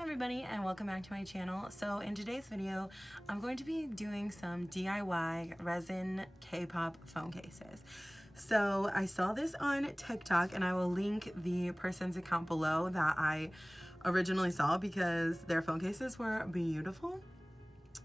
Hi everybody and welcome back to my channel. So in today's video, I'm going to be doing some DIY resin K-pop phone cases. So I saw this on TikTok and I will link the person's account below that I originally saw because their phone cases were beautiful.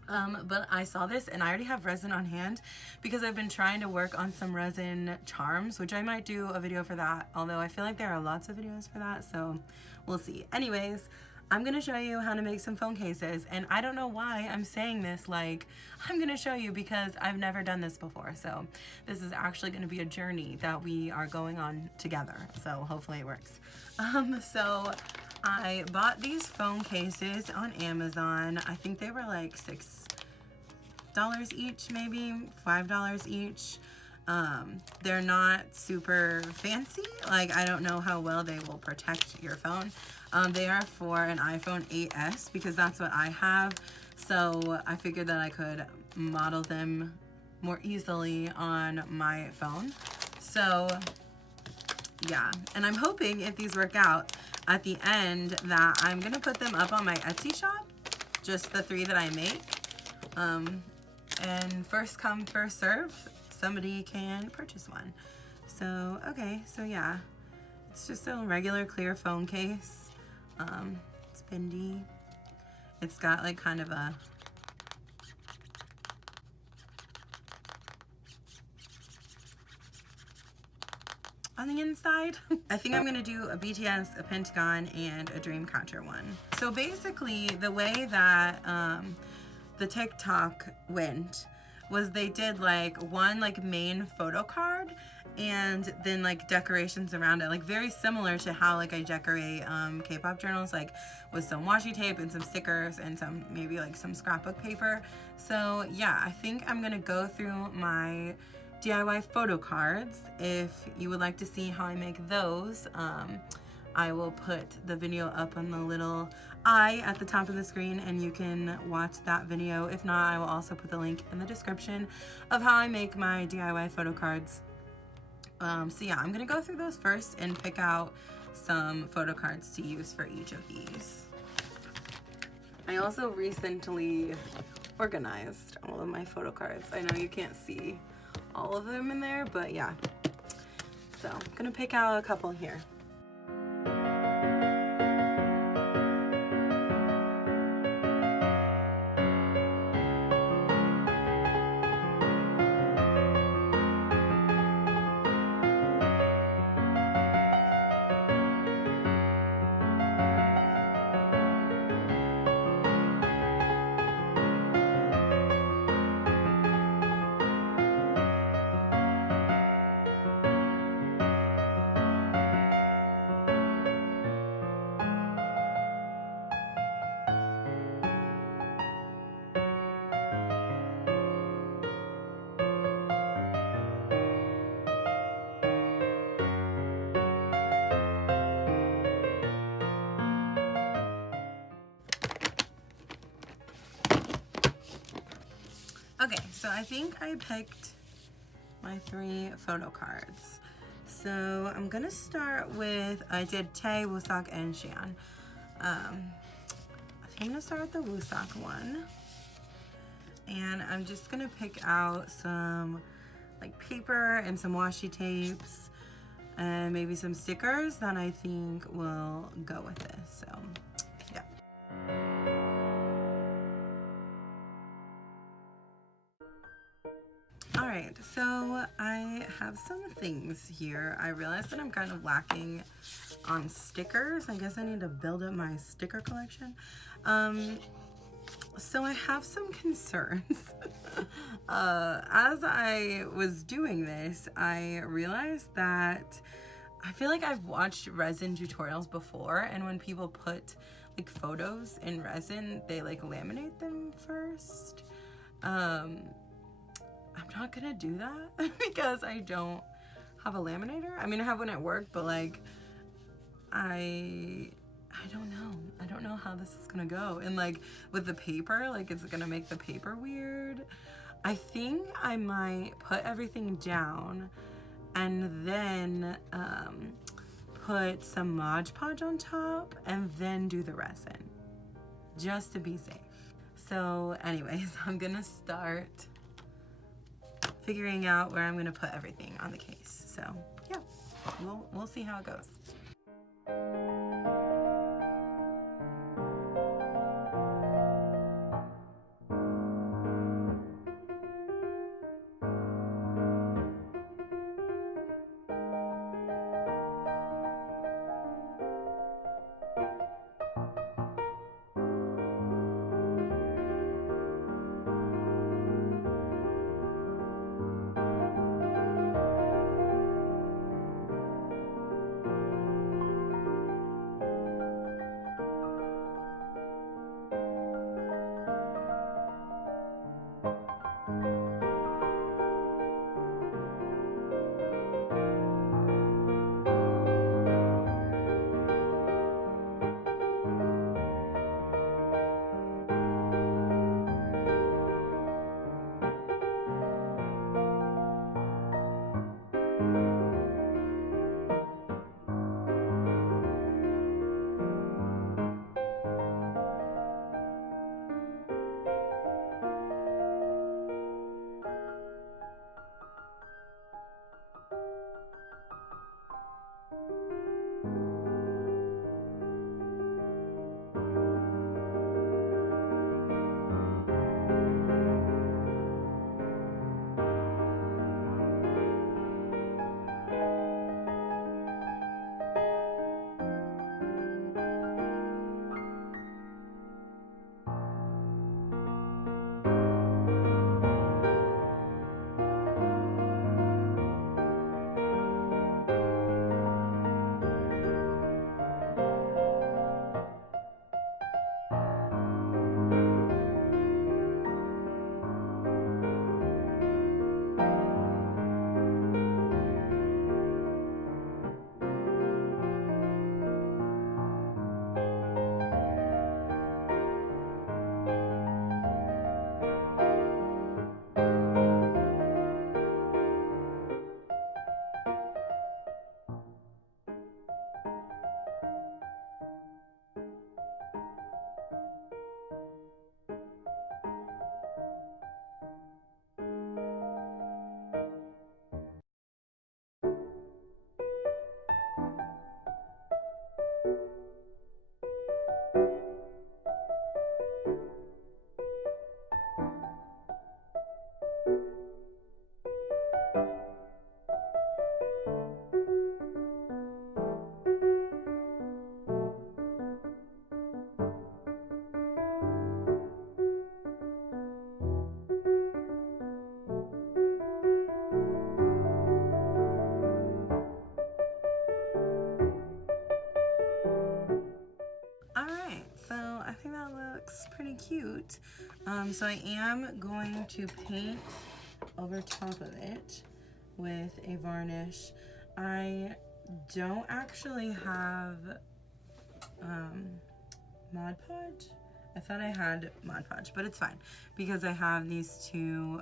But I saw this and I already have resin on hand because I've been trying to work on some resin charms, which I might do a video for that, although I feel like there are lots of videos for that, so we'll see. Anyways, I'm gonna show you how to make some phone cases, and I don't know why I'm saying this like I'm gonna show you because I've never done this before. So this is actually gonna be a journey that we are going on together, so hopefully it works. So I bought these phone cases on Amazon. I think they were like $6 each, maybe $5 each. They're not super fancy. Like, I don't know how well they will protect your phone. They are for an iPhone 8s because that's what I have. So I figured that I could model them more easily on my phone. So yeah, and I'm hoping if these work out at the end that I'm gonna put them up on my Etsy shop, just the 3 that I make. And first come, first serve, somebody can purchase one. So, okay, so yeah, it's just a regular clear phone case. It's bendy. It's got like kind of a on the inside. I think I'm gonna do a BTS, a Pentagon, and a Dreamcatcher one. So basically the way that the TikTok went was they did like one like main photo card and then like decorations around it, like very similar to how like I decorate K-pop journals, like with some washi tape and some stickers and some maybe like some scrapbook paper. So yeah, I think I'm gonna go through my DIY photo cards. If you would like to see how I make those, I will put the video up on the little eye at the top of the screen and you can watch that video. If not, I will also put the link in the description of how I make my DIY photo cards. So yeah, I'm gonna go through those first and pick out some photo cards to use for each of these. I also recently organized all of my photo cards. I know you can't see all of them in there, but yeah. So I'm gonna pick out a couple here. Okay, so I think I picked my 3 photo cards. So I'm gonna start with, I did Tae, Woosak, and Shan. I think I'm gonna start with the Woosak one. And I'm just gonna pick out some like paper and some washi tapes and maybe some stickers that I think will go with this, so yeah. Alright, so I have some things here. I realized that I'm kind of lacking on stickers. I guess I need to build up my sticker collection. So I have some concerns. As I was doing this, I realized that I feel like I've watched resin tutorials before, and when people put like photos in resin, they like laminate them first. I'm not gonna do that because I don't have a laminator. I mean, I have one at work, but like I don't know. I don't know how this is gonna go. And like with the paper, like is it gonna make the paper weird? I think I might put everything down and then put some Modge Podge on top and then do the resin. just to be safe. So anyways, I'm gonna start figuring out where I'm gonna put everything on the case. So yeah, we'll see how it goes. Alright, so I think that looks pretty cute. So I am going to paint over top of it with a varnish. I don't actually have Mod Podge. I thought I had Mod Podge, but it's fine because I have these two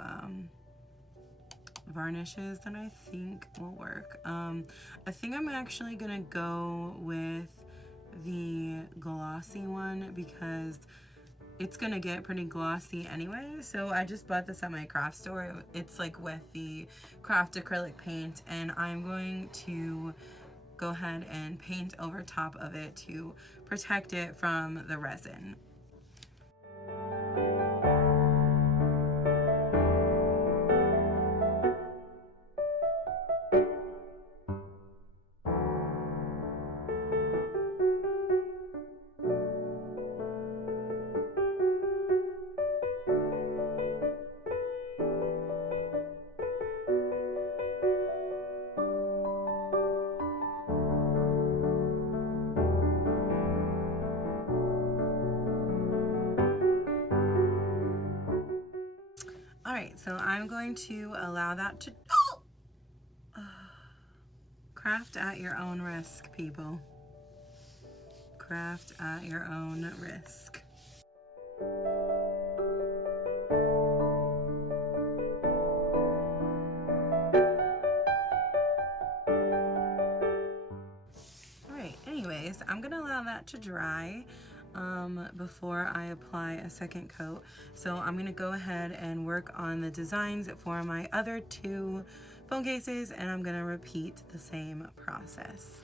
varnishes that I think will work. I think I'm actually gonna go with the glossy one because it's gonna get pretty glossy anyway. So I just bought this at my craft store. It's like with the craft acrylic paint, and I'm going to go ahead and paint over top of it to protect it from the resin. Alright, so I'm going to allow that to craft at your own risk, people. Craft at your own risk. Alright, anyways, I'm gonna allow that to dry. before I apply a second coat. So I'm gonna go ahead and work on the designs for my other two phone cases, and I'm gonna repeat the same process.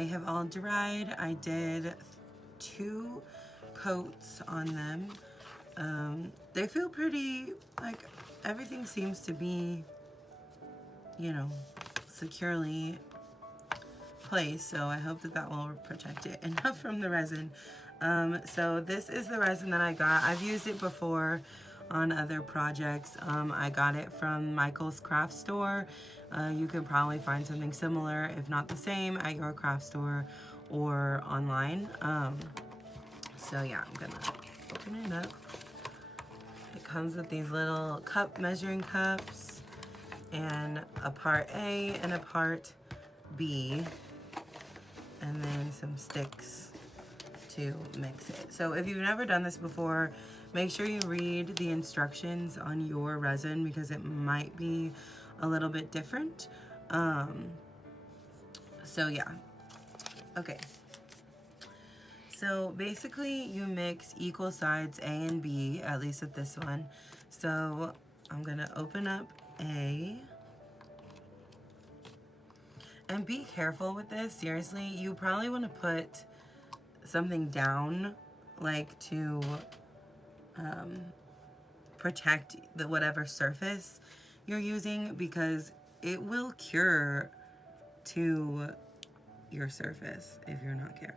they have all dried. I did 2 coats on them. They feel pretty, like everything seems to be, you know, securely placed, so I hope that that will protect it enough from the resin. So this is the resin that I got. I've used it before on other projects. I got it from Michael's craft store. You can probably find something similar, if not the same, at your craft store or online. So yeah, I'm gonna open it up. It comes with these little measuring cups and a part A and a part B, and then some sticks to mix it. So if you've never done this before, make sure you read the instructions on your resin because it might be a little bit different. So yeah, okay. So basically you mix equal sides A and B, at least with this one. So I'm gonna open up A. And be careful with this, seriously. You probably wanna put something down, like to protect the whatever surface you're using, because it will cure to your surface if you're not careful.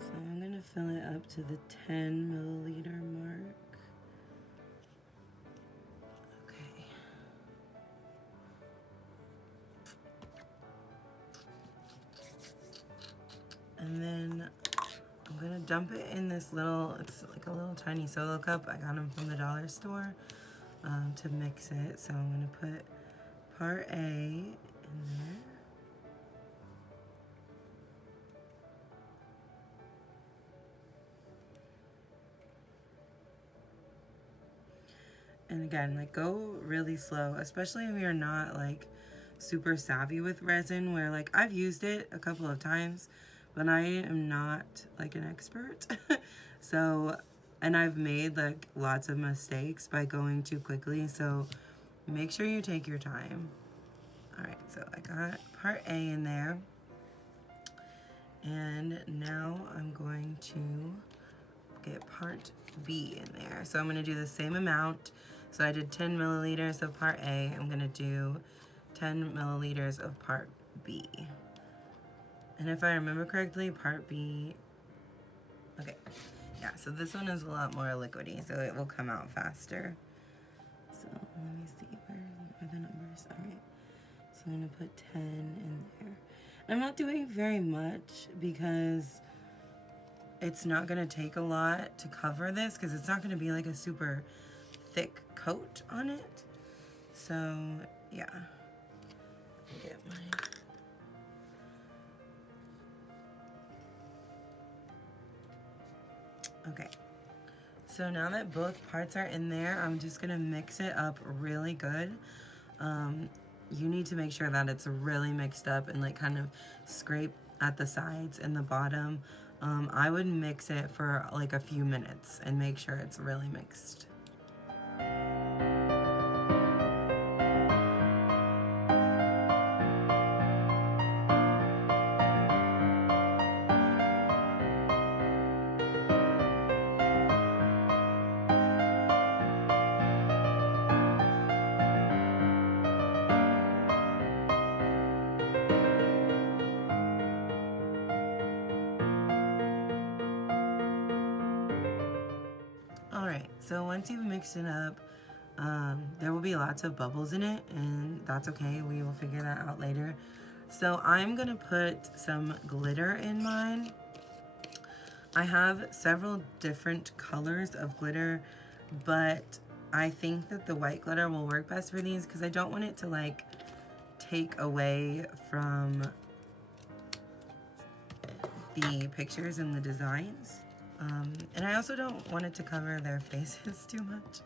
So I'm gonna fill it up to the 10 milliliter mark. Okay. And then I'm gonna dump it in this little, it's like a little tiny solo cup. I got them from the dollar store to mix it. So I'm gonna put part A in there. And again, like go really slow, especially if you're not like super savvy with resin, where like I've used it a couple of times, but I am not like an expert. So, and I've made like lots of mistakes by going too quickly. So make sure you take your time. All right, so I got part A in there. And now I'm going to get part B in there. So I'm gonna do the same amount. So I did 10 milliliters of part A. I'm gonna do 10 milliliters of part B. And if I remember correctly, part B, okay. Yeah, so this one is a lot more liquidy, so it will come out faster. So let me see, where are the numbers? All right, so I'm gonna put 10 in there. I'm not doing very much because it's not gonna take a lot to cover this, because it's not gonna be like a super thick coat on it. So yeah, get my okay. So now that both parts are in there, I'm just gonna mix it up really good. You need to make sure that it's really mixed up and like kind of scrape at the sides and the bottom. I would mix it for like a few minutes and make sure it's really mixed. Alright, so once you've mixed it up, there will be lots of bubbles in it, and that's okay. We will figure that out later. So I'm going to put some glitter in mine. I have several different colors of glitter, but I think that the white glitter will work best for these because I don't want it to like take away from the pictures and the designs. And I also don't want it to cover their faces too much.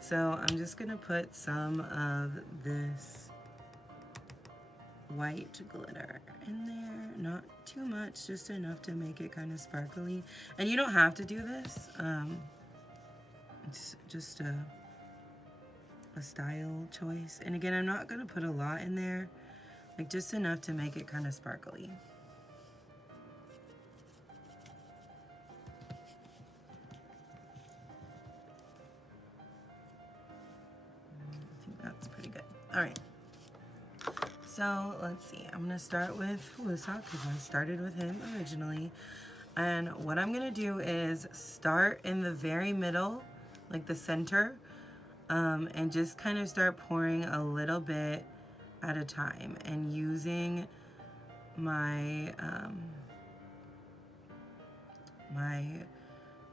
So I'm just gonna put some of this white glitter in there. Not too much, just enough to make it kind of sparkly. And you don't have to do this. It's just a style choice. And again, I'm not gonna put a lot in there, like just enough to make it kind of sparkly. I think that's pretty good. All right. So let's see, I'm gonna start with Wusa because I started with him originally. And what I'm gonna do is start in the very middle, like the center, and just kind of start pouring a little bit at a time and using my, my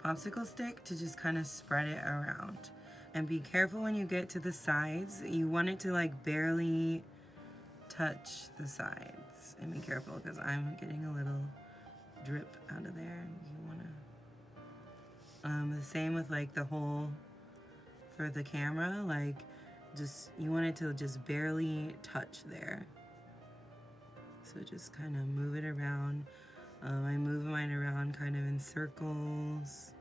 popsicle stick to just kind of spread it around. And be careful when you get to the sides. You want it to like barely touch the sides, and be careful because I'm getting a little drip out of there. You wanna, the same with like the hole for the camera, like just, you want it to just barely touch there. So just kind of move it around. I move mine around kind of in circles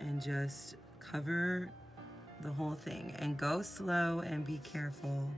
and just cover the whole thing, and go slow and be careful.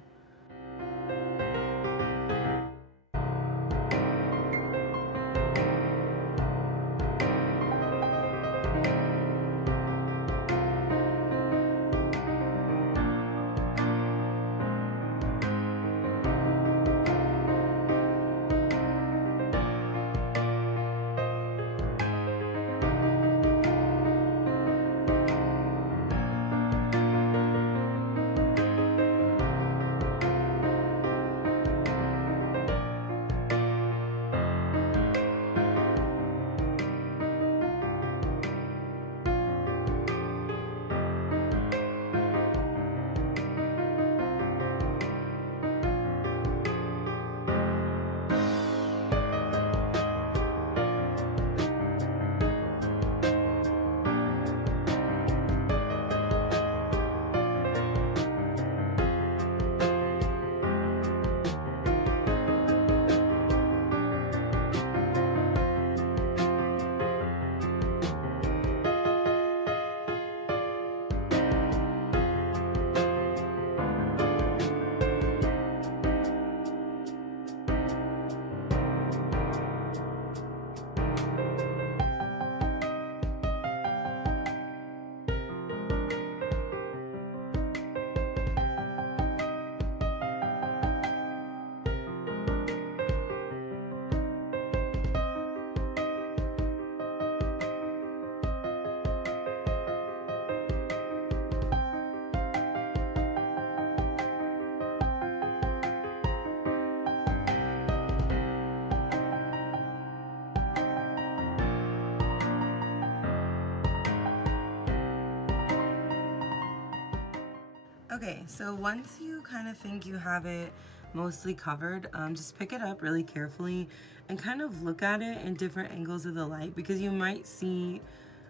Okay, so once you kind of think you have it mostly covered, just pick it up really carefully and kind of look at it in different angles of the light, because you might see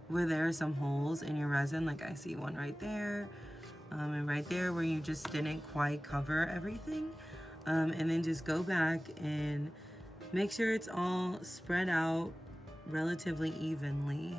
where there are some holes in your resin. Like I see one right there, and right there where you just didn't quite cover everything. And then just go back and make sure it's all spread out relatively evenly.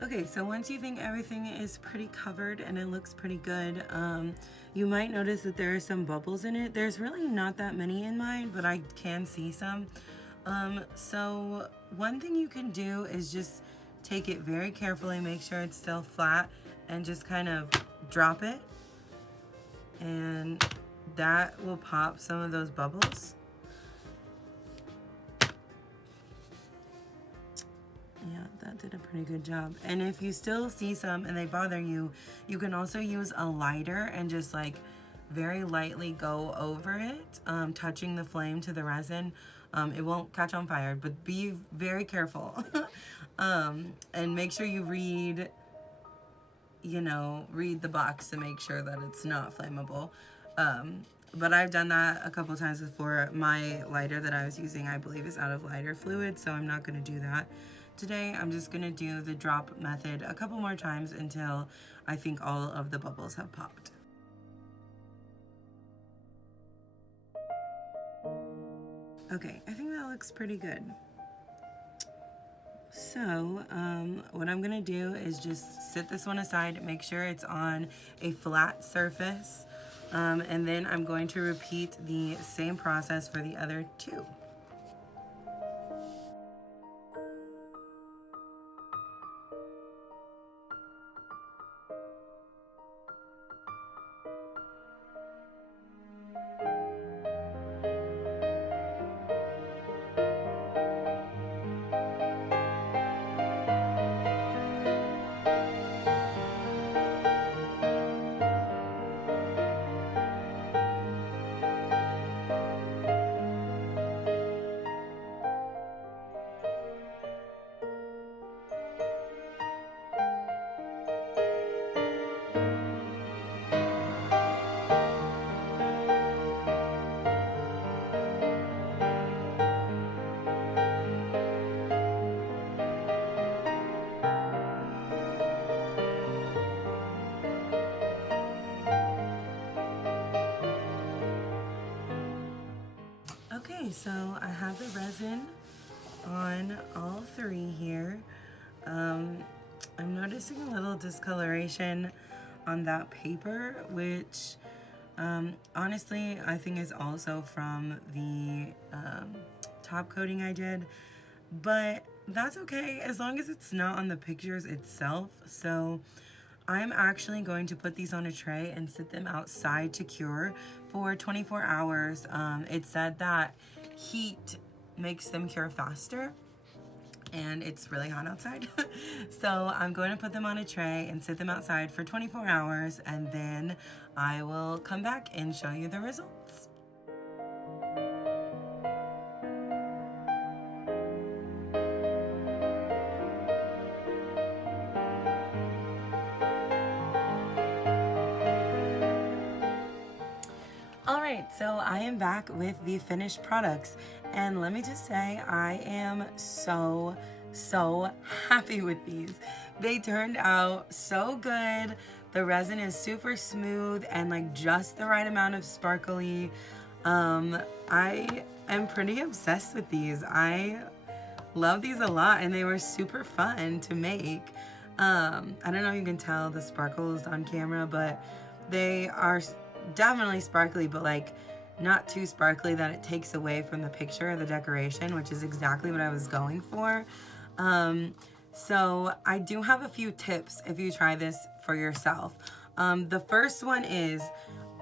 Okay, so once you think everything is pretty covered and it looks pretty good, you might notice that there are some bubbles in it. There's really not that many in mine, but I can see some. So one thing you can do is just take it very carefully, make sure it's still flat, and just kind of drop it. And that will pop some of those bubbles. Yeah, that did a pretty good job. And if you still see some and they bother you, you can also use a lighter and just like very lightly go over it, touching the flame to the resin. It won't catch on fire, but be very careful. And make sure you read the box to make sure that it's not flammable. But I've done that a couple times before. My lighter that I was using, I believe, is out of lighter fluid, so I'm not going to do that today. I'm just going to do the drop method a couple more times until I think all of the bubbles have popped. Okay, I think that looks pretty good. So what I'm gonna do is just sit this one aside, make sure it's on a flat surface, and then I'm going to repeat the same process for the other two. Okay, so I have the resin on all three here. I'm noticing a little discoloration on that paper, which honestly I think is also from the top coating I did, but that's okay as long as it's not on the pictures itself. So I'm actually going to put these on a tray and sit them outside to cure for 24 hours. It said that heat makes them cure faster, and it's really hot outside. So I'm going to put them on a tray and sit them outside for 24 hours, and then I will come back and show you the results. Alright, so I am back with the finished products, and let me just say I am so happy with these. They turned out so good. The resin is super smooth and like just the right amount of sparkly. I am pretty obsessed with these. I love these a lot, and they were super fun to make. I don't know if you can tell the sparkles on camera, but they are definitely sparkly, but like not too sparkly that it takes away from the picture or the decoration, which is exactly what I was going for. So I do have a few tips if you try this for yourself. The first one is,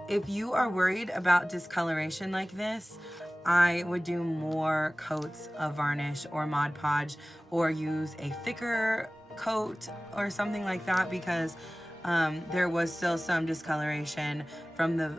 if you are worried about discoloration like this, I would do more coats of varnish or Mod Podge, or use a thicker coat or something like that, because there was still some discoloration from the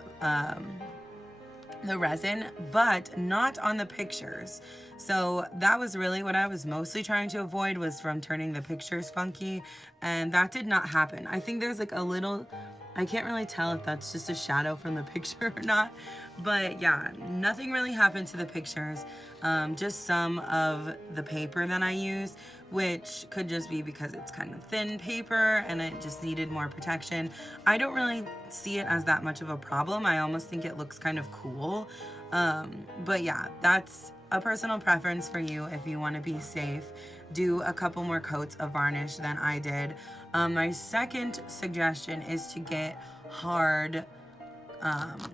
resin, but not on the pictures. So that was really what I was mostly trying to avoid, was from turning the pictures funky, and that did not happen. I think there's like a little, I can't really tell if that's just a shadow from the picture or not, but yeah, nothing really happened to the pictures. Just some of the paper that I used, which could just be because it's kind of thin paper and it just needed more protection. I don't really see it as that much of a problem. I almost think it looks kind of cool. But yeah, that's a personal preference for you. If you want to be safe, do a couple more coats of varnish than I did. My second suggestion is to get hard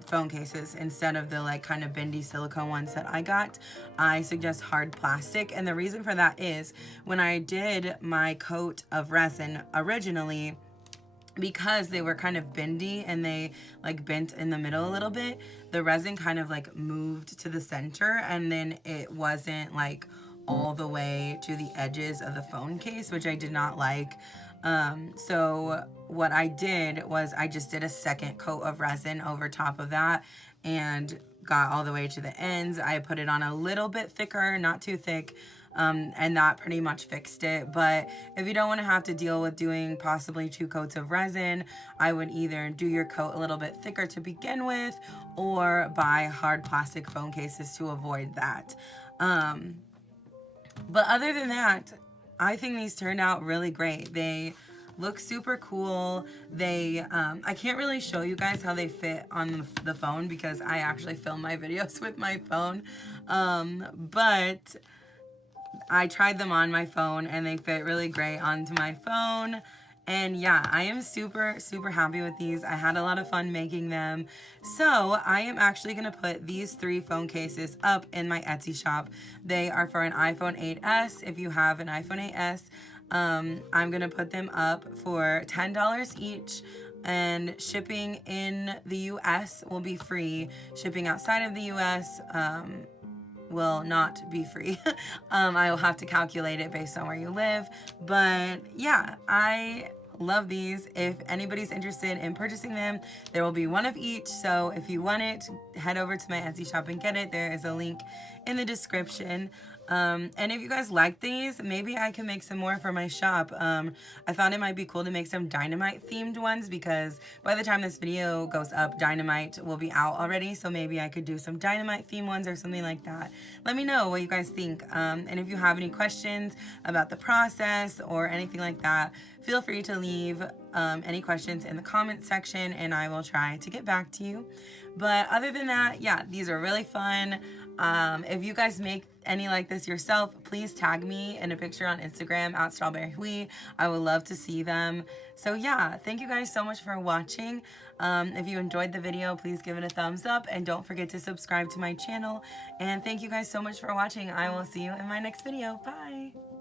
phone cases instead of the like kind of bendy silicone ones that I got. I suggest hard plastic, and the reason for that is, when I did my coat of resin originally, because they were kind of bendy and they like bent in the middle a little bit, the resin kind of like moved to the center, and then it wasn't like all the way to the edges of the phone case, which I did not like. So what I did was I just did a second coat of resin over top of that and got all the way to the ends. I put it on a little bit thicker, not too thick, and that pretty much fixed it. But if you don't want to have to deal with doing possibly 2 coats of resin, I would either do your coat a little bit thicker to begin with or buy hard plastic phone cases to avoid that. But other than that, I think these turned out really great. They look super cool. They, I can't really show you guys how they fit on the phone because I actually film my videos with my phone. But I tried them on my phone and they fit really great onto my phone. And yeah, I am super, super happy with these. I had a lot of fun making them. So I am actually going to put these 3 phone cases up in my Etsy shop. They are for an iPhone 8s. If you have an iPhone 8s, I'm going to put them up for $10 each. And shipping in the US will be free. Shipping outside of the US, will not be free. I will have to calculate it based on where you live. But yeah, I love these. If anybody's interested in purchasing them, there will be 1 of each. So if you want it, head over to my Etsy shop and get it. There is a link in the description. And if you guys like these, maybe I can make some more for my shop. I thought it might be cool to make some Dynamite themed ones because by the time this video goes up, Dynamite will be out already. So maybe I could do some Dynamite themed ones or something like that. Let me know what you guys think. And if you have any questions about the process or anything like that, feel free to leave any questions in the comment section and I will try to get back to you. But other than that, yeah, these are really fun. If you guys make any like this yourself, please tag me in a picture on Instagram at strawberryhui. I would love to see them. So yeah, thank you guys so much for watching. If you enjoyed the video, please give it a thumbs up and don't forget to subscribe to my channel. And thank you guys so much for watching. I will see you in my next video. Bye.